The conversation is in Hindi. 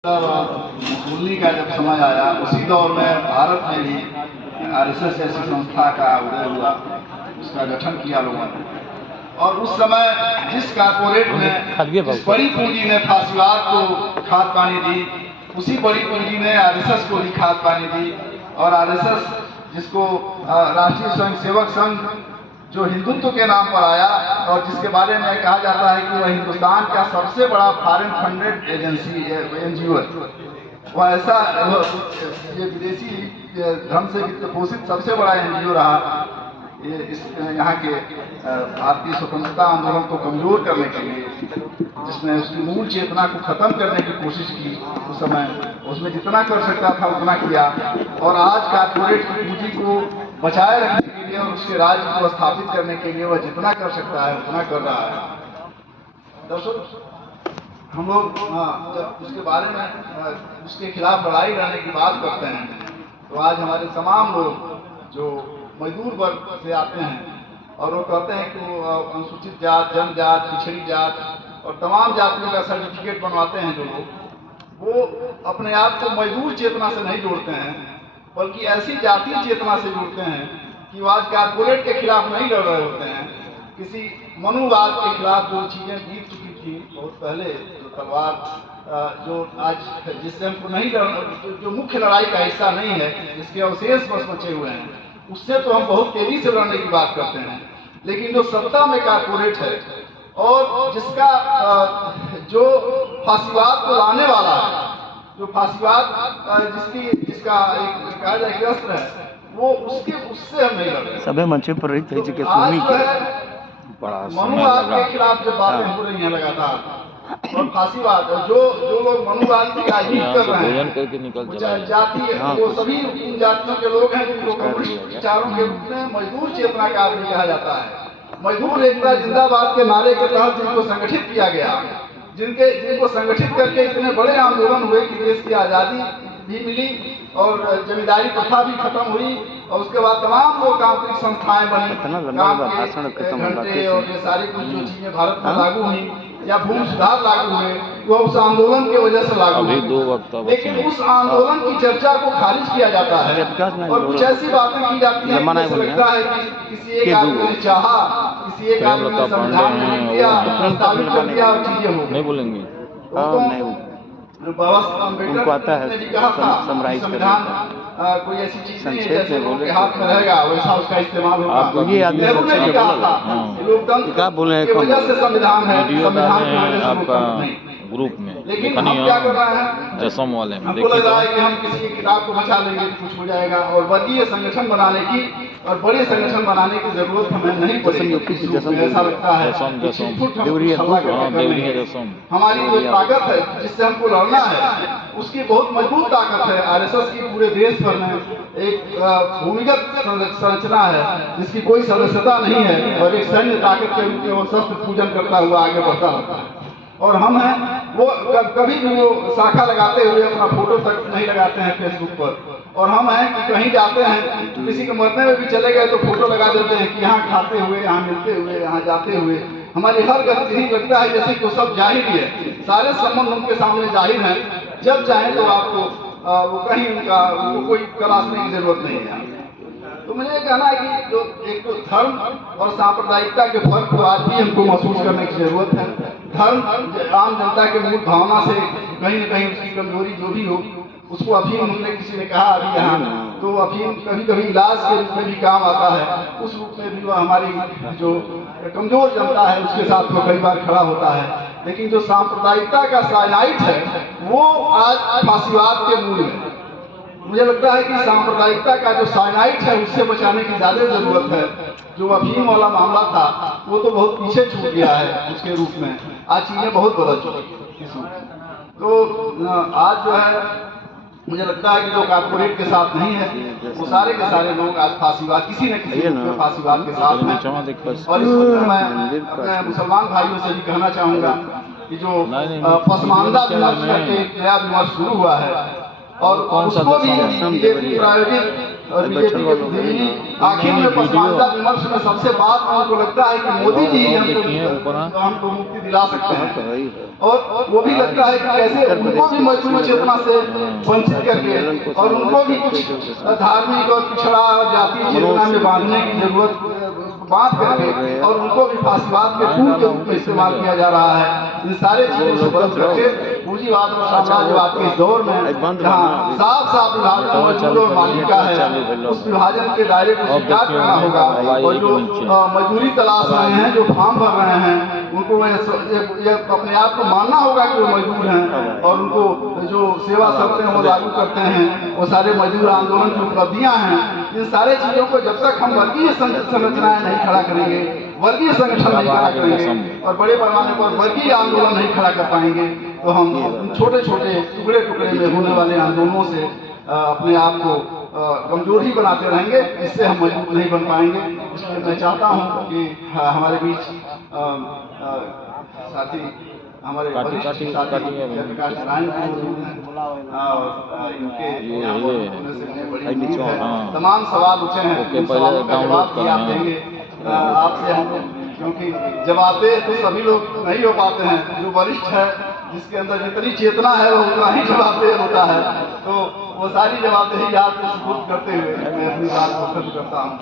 बोलने का जब समय आया उसी दौर में भारत में भी आरएसएस जैसी संस्था का उदय हुआ, उसका गठन किया लोगों ने। और उस समय जिस कारपोरेट ने, जिस बड़ी पूंजी ने फांसीवाद को खाद पानी दी, उसी बड़ी पूंजी ने आरएसएस को भी खाद पानी दी। और आरएसएस जिसको राष्ट्रीय स्वयंसेवक संघ जो हिंदुत्व के नाम पर आया और जिसके बारे में कहा जाता है कि वह हिंदुस्तान का सबसे बड़ा फॉरेन फंडेड एजेंसी एनजीओ है, वह ऐसा ये विदेशी धन से पोषित सबसे बड़ा एनजीओ रहा यहाँ के भारतीय स्वतंत्रता आंदोलन को कमजोर करने के लिए, जिसने उसकी मूल चेतना को खत्म करने की कोशिश की। उस समय उसमें जितना कर सकता था उतना किया और आज कारपोरेट की पूंजी को बचाए रखने के लिए और उसके राज्य को स्थापित करने के लिए वह जितना कर सकता है उतना कर रहा है। दर्शक, हम लोग जब उसके बारे में उसके खिलाफ लड़ाई लड़ने की बात करते हैं तो आज हमारे तमाम लोग जो मजदूर वर्ग से आते हैं और वो कहते हैं कि वो अनुसूचित जात, जनजात, पिछड़ी जात और तमाम जातियों का सर्टिफिकेट बनवाते हैं जो लोग, वो अपने आप को मजदूर चेतना से नहीं जोड़ते हैं बल्कि ऐसी जातीय चेतना से जुड़ते हैं कि वो आज कारपोरेट के खिलाफ नहीं लड़ रहे होते हैं, किसी मनुवाद के खिलाफ जो चीजें बीत चुकी थी बहुत पहले, जो तलवार जो आज जिससे हमको नहीं जो मुख्य लड़ाई का हिस्सा नहीं है, जिसके अवशेष बस बचे हुए हैं, उससे तो हम बहुत तेजी से लड़ने की बात करते हैं। लेकिन जो सत्ता में कारपोरेट है और जिसका जो फांसीवाद को लाने वाला है, जो फांसीवाद जिसका एक कहा जाए कि अस्त्र है, वो उससे हम नहीं लड़ रहे। सभी मंचों पर रही थे कि मनुवाद के खिलाफ जब बातें हो रही हैं लगातार और फांसीवाद, जो लोग मनुवाद की राजनीति कर रहे हैं, जाति वो सभी इन जातियों के लोग हैं जिनको कम्युनिस्ट विचारों के रूप में मजदूर चेतना का आदमी कहा जाता है। मजदूर एकता जिंदाबाद के नारे के तहत जिनको संगठित किया गया, जिनको संगठित करके इतने बड़े आंदोलन हुए कि देश की आज़ादी भी मिली और जमींदारी प्रथा भी खत्म हुई और उसके बाद तमाम लोग तांत्रिक संस्थाएं बनी, घंटे और ये सारी कुछ जो चीजें भारत में लागू हुई या भूमि सुधार लागू हुए, वो उस आंदोलन की वजह से लागू हुए। लेकिन उस आंदोलन की चर्चा को खारिज किया जाता है और कुछ ऐसी बातें की जाती हैं कि लगता है कि किसी एक आदमी ने चाहा, किसी एक आदमी ने संविधान में लिख दिया, प्रस्तावित कर दिया और चीजें हो नहीं बोलेंगे। उनको आता है समराइज संविधान कोई ऐसी चीज नहीं है जैसे उनके हाथ में रहेगा वैसा उसका इस्तेमाल होगा। ये आदमी लोकतंत्र क्या बोले की वजह से संविधान है, संविधान की वजह से आपका ग्रुप में। लेकिन हम क्या कर रहे हैं, जसम वाले में हमको लग रहा है कि हम किसी की किताब को बचा लेंगे कुछ हो जाएगा और वर्गीय संगठन बनाने की और बड़े संगठन बनाने की जरूरत हमें नहीं पड़ेगी। ऐसा लगता है हमारी जो ताकत है जिससे हमको लड़ना है उसकी बहुत मजबूत ताकत है। आरएसएस की पूरे देश भर में एक भूमिगत संरचना है जिसकी कोई सदस्यता नहीं है और एक सैन्य ताकत के रूप में वो शस्त्र पूजन करता हुआ आगे बढ़ता रहता है। और हम हैं वो कभी भी वो शाखा लगाते हुए अपना फोटो तक नहीं लगाते हैं फेसबुक पर। और हम हैं कि कहीं जाते हैं तो किसी के मरने में भी चले गए तो फोटो लगा देते हैं कि यहाँ खाते हुए, यहाँ मिलते हुए, यहाँ जाते हुए। हमारी हर गतिविधि लगता है जैसे कि वो सब जाहिर ही है, सारे संबंध उनके सामने जाहिर हैं। जब चाहे तो आपको वो कहीं उनको कोई तलाशने की जरूरत नहीं है। तो मुझे कहना है कि जो एक तो धर्म और सांप्रदायिकता के फर्क को आज भी हमको महसूस करने की जरूरत है। धर्म आम जनता के मूल भावना से कहीं न कहीं उसकी कमजोरी जो भी हो, उसको अफीम हमने किसी ने कहा अभी यहाँ, तो अफीम कभी कभी इलाज के रूप में भी काम आता है, उस रूप में भी वह हमारी जो कमजोर जनता है उसके साथ वो कई बार खड़ा होता है। लेकिन जो सांप्रदायिकता का साइनाइड है वो आज फांसीवाद के मूल में, मुझे लगता है कि सांप्रदायिकता का जो साइनाइड है उससे बचाने की ज्यादा जरूरत है। जो अफीम वाला मामला था वो तो बहुत पीछे छूट गया है उसके रूप में, आज चीजें बहुत बदल चुकी हैं। तो आज जो है मुझे लगता है कि जो कारपोरेट के साथ नहीं है वो सारे के सारे लोग आज फांसीवाद किसी न किसी रूप में फांसीवाद के साथ हैं। और इसमें मैं अपने मुसलमान भाइयों से भी कहना चाहूँगा कि जो पसमानदा विमर्श करके एक नया विमर्श शुरू हुआ है और उसको भी प्रायोजित और बीजेपी के प्रतिनिधि आखिर में पसमानदा विमर्श में सबसे बाद में उनको लगता है कि मोदी जी ही हमको मुक्ति दिला सकते हैं, और वो भी लगता है कि कैसे उनको भी मजदूर चेतना से वंचित करके और उनको भी कुछ धार्मिक और पिछड़ा और जातीय चेतना में बांधने की जरूरत बात करके और उनको भी फांसीवाद के टूल के रूप में इस्तेमाल किया जा रहा है। इन सारे चीजों से बच करके पूंजीवाद और साम्राज्यवाद के इस दौर में जहाँ साफ साफ विभाजन मजदूर और मालिक का है, उस विभाजन के दायरे को स्वीकार करना होगा। और जो मजदूरी तलाश रहे हैं, जो फॉर्म भर रहे हैं, उनको ये अपने आप को मानना होगा कि वो मजदूर हैं, और उनको जो सेवा शर्तें वो लागू करते हैं, वो सारे मजदूर आंदोलन की उपलब्धियां हैं। इन सारे चीजों को जब तक हम वर्गीय संरचनाएं नहीं खड़ा करेंगे, वर्गीय संगठन नहीं खड़ा करेंगे और बड़े पैमाने पर वर्गीय आंदोलन नहीं खड़ा कर पाएंगे, तो हम छोटे छोटे टुकड़े टुकड़े में होने वाले आंदोलनों से अपने आप को कमजोर ही बनाते रहेंगे। इससे हम मजबूत नहीं बन पाएंगे। इसलिए मैं चाहता हूं कि हमारे बीच साथी हमारे तमाम सवाल पूछे हैं, जवाब भी आप देंगे आपसे हम, क्योंकि जब आते तो सभी लोग नहीं हो पाते हैं। जो वरिष्ठ है, जिसके अंदर जितनी चेतना है वो उतना ही जवाबदेह होता है, तो वो सारी जवाबदेही आपको सुपुर्द करते हुए मैं अपनी बात को खत्म करता हूँ।